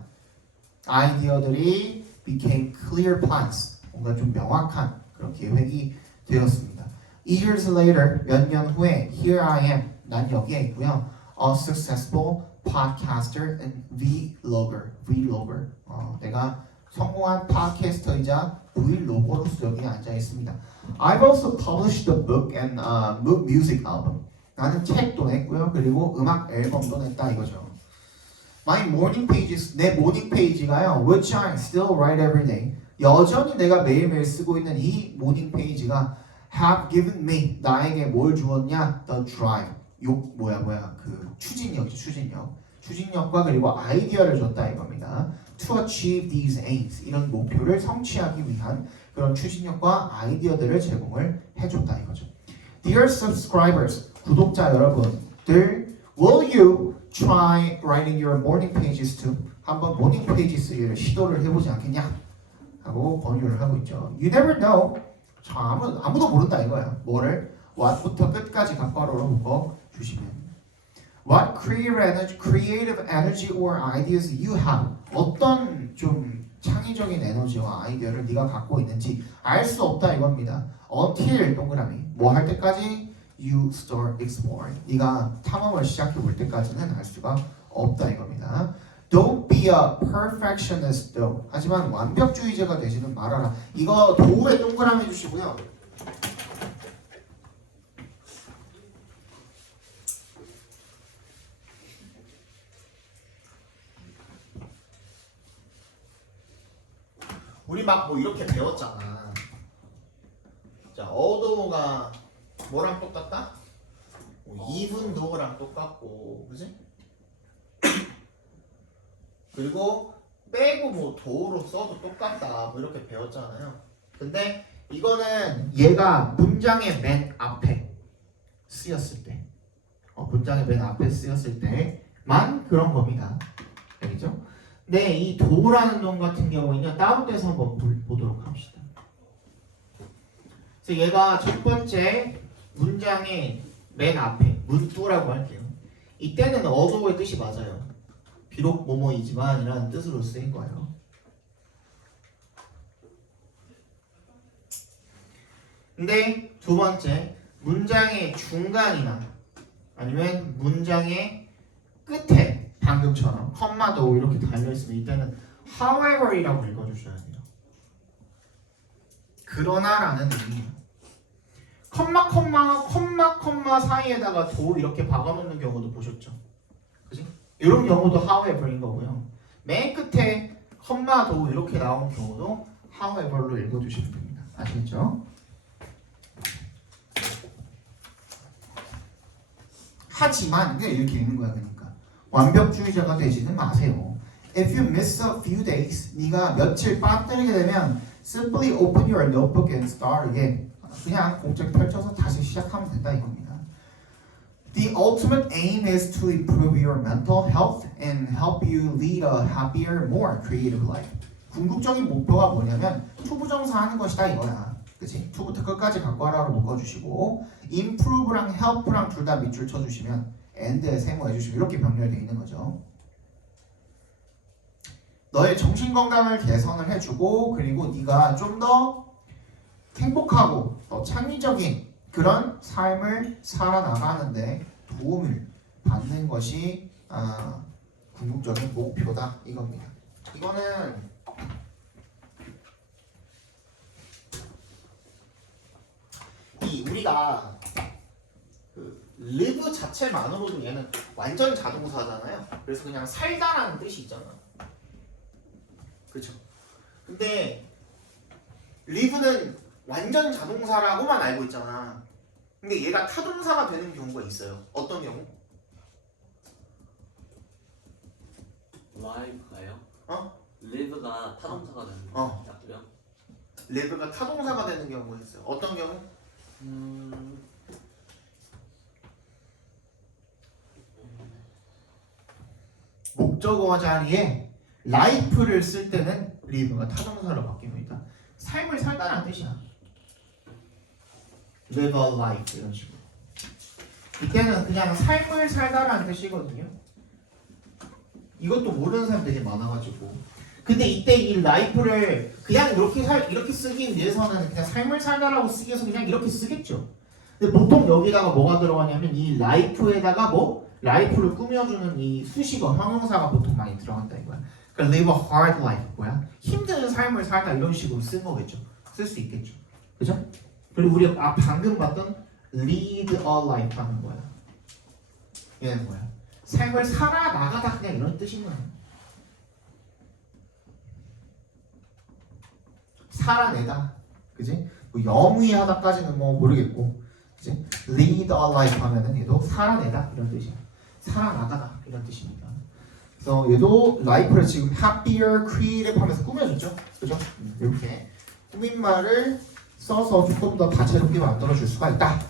아이디어들이 became clear plans. 뭔가 좀 명확한 그런 계획이 되었습니다. Years later, 몇 년 후에 here I am. 난 여기에 있고요. A successful podcaster and vlogger. 내가 성공한 팟캐스터이자 브이로거로서 여기에 앉아 있습니다. I've also published a book and music album. 나는 책도 냈고요. 그리고 음악 앨범도 냈다 이거죠. My morning pages, 내 모닝 페이지가요. Which I still write every day. 여전히 내가 매일매일 쓰고 있는 이 모닝 페이지가 have given me, 나에게 뭘 주었냐? The drive. 그 추진력과 그리고 아이디어를 줬다 이겁니다. To achieve these aims, 이런 목표를 성취하기 위한 그런 추진력과 아이디어들을 제공을 해줬다 이거죠. Dear subscribers, 구독자 여러분들, will you try writing your morning pages too? 한번 모닝 페이지 쓰기를 시도를 해보지 않겠냐? 하고 권유를 하고 있죠. You never know. 아무도 모른다 이거야. 뭐를? what부터 끝까지 각괄호로 묶어 주시면. What creative energy or ideas you have? 어떤 좀 창의적인 에너지와 아이디어를 네가 갖고 있는지 알 수 없다 이겁니다. Until 동그라미 뭐 할 때까지 you start exploring. 네가 탐험을 시작해 볼 때까지는 알 수가 없다 이겁니다. Don't be a perfectionist though. 하지만 완벽주의자가 되지는 말아라. 이거 도우에 동그라미 해주시고요. 우리 막 뭐 이렇게 배웠잖아. 자, 어도가 뭐랑 똑같다? even though랑 똑같고, 그지? 그리고 빼고 뭐 do로 써도 똑같다. 뭐 이렇게 배웠잖아요. 근데 이거는 얘가 문장의 맨 앞에 쓰였을 때, 문장의 맨 앞에 쓰였을 때만 그런 겁니다. 알겠죠? 네, 이 도라는 놈 같은 경우에는 다운돼서 한번 보도록 합시다. 그래서 얘가 첫 번째 문장의 맨 앞에 문도라고 할게요. 이때는 어도의 뜻이 맞아요. 비록 뭐뭐이지만 이라는 뜻으로 쓰인 거예요. 근데 두 번째 문장의 중간이나 아니면 문장의 끝에 방금처럼 컴마도 이렇게 달려있으면 이때는 however이라고 읽어주셔야 돼요. 그러나라는 의미예요. 컴마 사이에다가 도 이렇게 박아놓는 경우도 보셨죠? 그지? 이런 경우도 however인 거고요. 맨 끝에 컴마 도 이렇게 나오는 경우도 however로 읽어주시면 됩니다. 아시겠죠? 하지만 이렇게 읽는 거야. 그러니까 완벽주의자가 되지는 마세요. If you miss a few days, 네가 며칠 빠뜨리게 되면 simply open your notebook and start again. 그냥 공책 펼쳐서 다시 시작하면 된다 이겁니다. The ultimate aim is to improve your mental health and help you lead a happier, more creative life. 궁극적인 목표가 뭐냐면 투부정사 하는 것이다 이거야. 그치? 투부터 끝까지 각괄호로 묶어주시고 improve랑 help랑 둘 다 밑줄 쳐주시면 and에 세모해주시면 이렇게 병렬되어 있는 거죠. 너의 정신건강을 개선을 해주고 그리고 네가 좀 더 행복하고 더 창의적인 그런 삶을 살아나가는데 도움을 받는 것이 궁극적인 목표다 이겁니다. 이거는 우리가 그 live 자체만으로도 얘는 완전 자동사잖아요. 그래서 그냥 살다라는 뜻이 있잖아. 그렇죠? 근데 live는 완전 자동사라고만 알고 있잖아. 근데 얘가 타동사가 되는 경우가 있어요. 어떤 경우? live가요? 어? live가 타동사가 되는 어. 거고요. live가 타동사가 되는 경우가 있어요. 어떤 경우? 목적어 자리에 life를 쓸 때는 live가 타동사로 바뀝니다. 삶을 살다라는 뜻이야. live a life 이런 식으로. 이때는 그냥 삶을 살다라는 뜻이거든요. 이것도 모르는 사람 되게 많아가지고. 근데 이때 이 life를 그냥 이렇게 쓰기 위해서는 그냥 삶을 살다라고 쓰기 위해서 그냥 이렇게 쓰겠죠. 근데 보통 여기다가 뭐가 들어가냐면 이 life에다가 life를 꾸며주는 이 수식어, 형용사가 보통 많이 들어간다 이거야. 그러니까 live a hard life 뭐야? 힘든 삶을 살다 이런 식으로 쓴 거겠죠. 쓸 수 있겠죠. 그죠? 그리고 우리 방금 봤던 lead a life 하는 거야. 얘는 뭐야? 삶을 살아나가다 그냥 이런 뜻인 거야. 살아내다. 그지? 뭐 영위하다까지는 뭐 모르겠고. 그지? lead a life 하면은 얘도 살아내다 이런 뜻이야. 살아나가다 이런 뜻입니다. 그래서 얘도 life를 지금 happier, creative 하면서 꾸며줬죠. 그죠? 이렇게 꾸민말을 써서 조금 더 다채롭게 만들어줄 수가 있다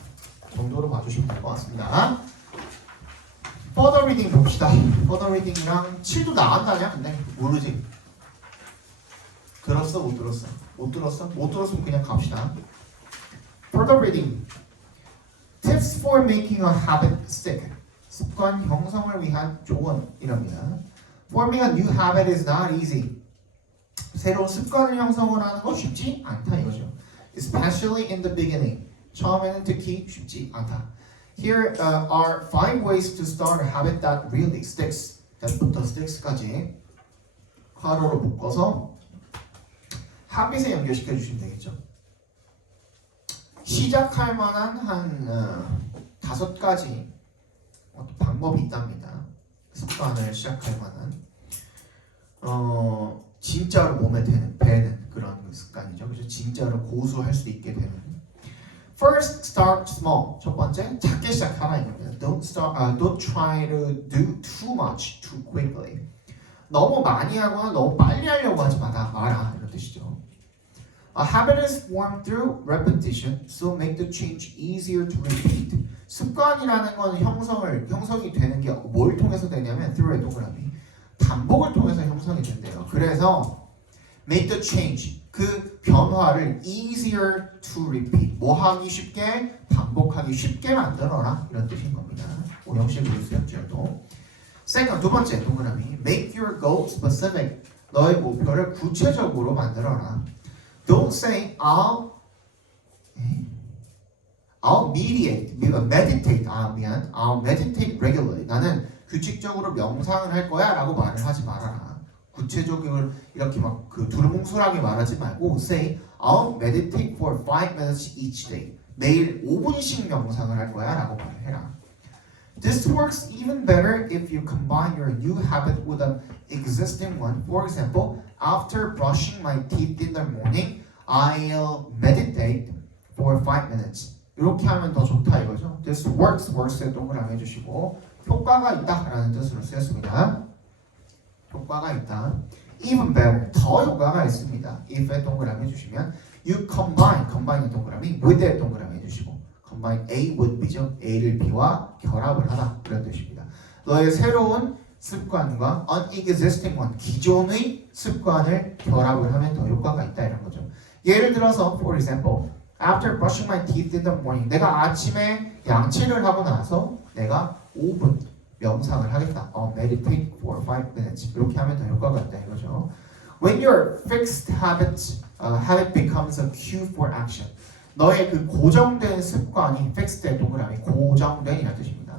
정도로 봐주시면 될 것 같습니다. further reading 봅시다. further reading이랑 7도 나간다냐? 근데 모르지. 들었어? 못 들었어? 못 들었어? 못 들었으면 그냥 갑시다. further reading. Tips for making a habit stick. 습관 형성을 위한 조언이랍니다. Forming a new habit is not easy. 새로운 습관을 형성을 하는 건 쉽지 않다 이거죠. Especially in the beginning. 처음에는 특히 쉽지 않다. Here are 5 ways to start a habit that really sticks. that부터 sticks까지 괄호로 묶어서 habit에 연결시켜 주시면 되겠죠. 시작할 만한 한 5가지 방법이 있답니다. 습관을 시작할 만한 진짜로 몸에 배는 그런 습관이죠. 그래서 진짜로 고수할 수 있게 되는. First, start small. 첫 번째, 작게 시작하라 이겁니다. Don't try to do too much too quickly. 너무 많이 하거나 너무 빨리 하려고 하지 마라 이런 뜻이죠. A habit is formed through repetition, so make the change easier to repeat. 습관이라는 건 형성이 되는 게 뭘 통해서 되냐면 through의 동그라미 반복을 통해서 형성이 된대요. 그래서 make the change 그 변화를 easier to repeat 뭐 하기 쉽게 반복하기 쉽게 만들어라 이런 뜻인 겁니다. 오형식으로 쓰였죠. 또 second 두 번째 동그라미 make your goal specific 너의 목표를 구체적으로 만들어라. Don't say I'll meditate regularly. 나는 규칙적으로 명상을 할 거야 라고 말을 하지 말아라. 구체적으로 이렇게 막 그 두루뭉술하게 말하지 말고 say I'll meditate for 5 minutes each day. 매일 5분씩 명상을 할 거야 라고 말을 해라. This works even better if you combine your new habit with an existing one. For example, after brushing my teeth in the morning, I'll meditate for 5 minutes. 이렇게 하면 더 좋다 이거죠. This works에 동그라미 해주시고 효과가 있다라는 뜻으로 쓰였습니다. 효과가 있다. Even better, 더 효과가 있습니다. if에 동그라미 해주시면 you combine의 동그라미 with의 동그라미 해주시고 combine A with B죠. A를 B와 결합을 하다 이런 뜻입니다. 너의 새로운 습관과 unexisting one, 기존의 습관을 결합을 하면 더 효과가 있다 이런 거죠. 예를 들어서 for example, after brushing my teeth in the morning, 내가 아침에 양치를 하고 나서 내가 5분 명상을 하겠다. meditate for 5 minutes. 이렇게 하면 더 효과가 있다 이거죠. When your fixed habit becomes a cue for action. 너의 그 고정된 습관이 fixed의 동그라미 고정된이라는 뜻입니다.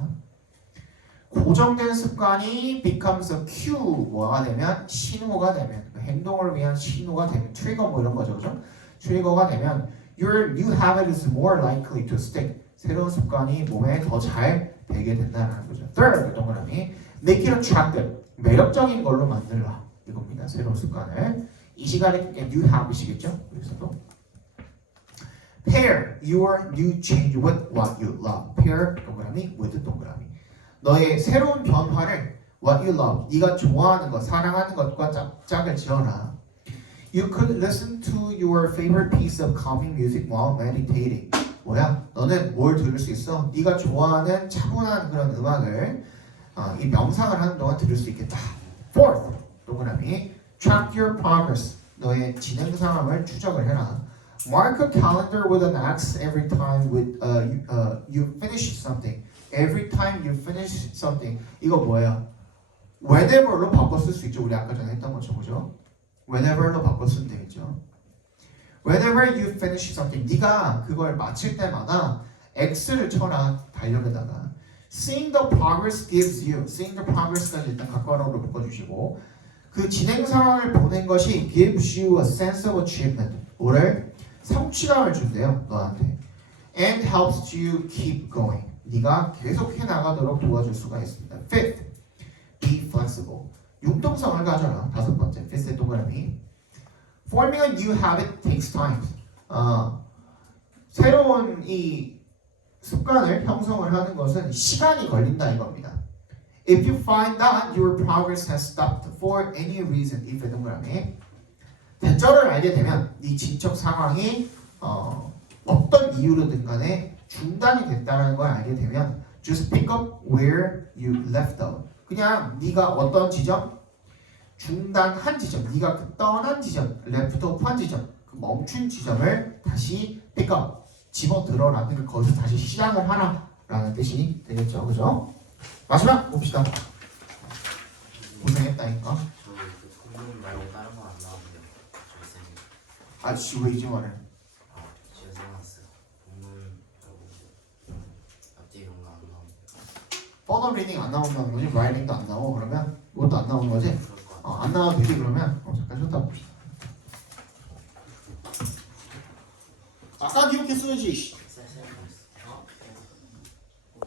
고정된 습관이 becomes a cue 뭐가 되면 신호가 되면 행동을 위한 신호가 되면 트리거 뭐 이런 거죠, 그죠? 트리거가 되면 your new habit is more likely to stick. 새로운 습관이 몸에 더 잘 배게 된다는 거죠. Third, 동그라미. Make it attractive. 매력적인 걸로 만들라. 이겁니다. 새로운 습관을. 이 시간에 new habit이겠죠? 그래서도 pair your new change with what you love. pair 동그라미 with 동그라미. 너의 새로운 변화를 what you love. 네가 좋아하는 것, 사랑하는 것과 짝을 지어라. You could listen to your favorite piece of calming music while meditating. 뭐야? 너는 뭘 들을 수 있어? 네가 좋아하는 차분한 그런 음악을 이 명상을 하는 동안 들을 수 있겠다. Fourth, 동그라미. Track your progress. 너의 진행 상황을 추적을 해라. Mark a calendar with an X every time you finish something. Every time you finish something. 이거 뭐예요? Whenever로 바꿔 쓸 수 있죠. 우리 아까 전에 했던 것처럼 그죠? Whenever로 바꿔 쓰면 되겠죠. Whenever you finish something, 네가 그걸 마칠 때마다 X를 쳐라 달력에다가. Seeing the progress gives you. Seeing the progress까지 일단 각관어로 바꿔주시고 그 진행 상황을 보는 것이 gives you a sense of achievement. 뭐를? 성취감을 준대요 너한테. And helps you keep going. 네가 계속해 나가도록 도와줄 수가 있습니다. Fifth, be flexible. 융통성을 가져라. 다섯 번째, fifth 동그라미. Forming a new habit takes time. 새로운 이 습관을 형성을 하는 것은 시간이 걸린다 이겁니다. If you find that your progress has stopped for any reason, if 동그라미. 대절을 알게 되면 네 진척 상황이 어떤 이유로든 간에 중단이 됐다는 걸 알게 되면 just pick up where you left off. 그냥 네가 어떤 지점? 중단한 지점, 네가 그 떠난 지점, left off한 지점, 그 멈춘 지점을 다시 pick up, 집어들어라. 그러니까 거기서 다시 시작을 하라 라는 뜻이 되겠죠. 그죠? 마지막 봅시다. 고생했다니까. 저 본문 말고 다른 건 안 나오는데 저 쌤이 아저씨 왜 이제 말해? 제가 생각났어요. 본문 말고 앞뒤 이런 거 안 나오는데 further reading 안 나온다는 거지? writing도 안 나오고 그러면 이것도 안 나오는 거지? 그럴 것 같아요. 안 나와도 되지 그러면? 잠깐 쉬었다 봅시다. 아까 기억했어야지.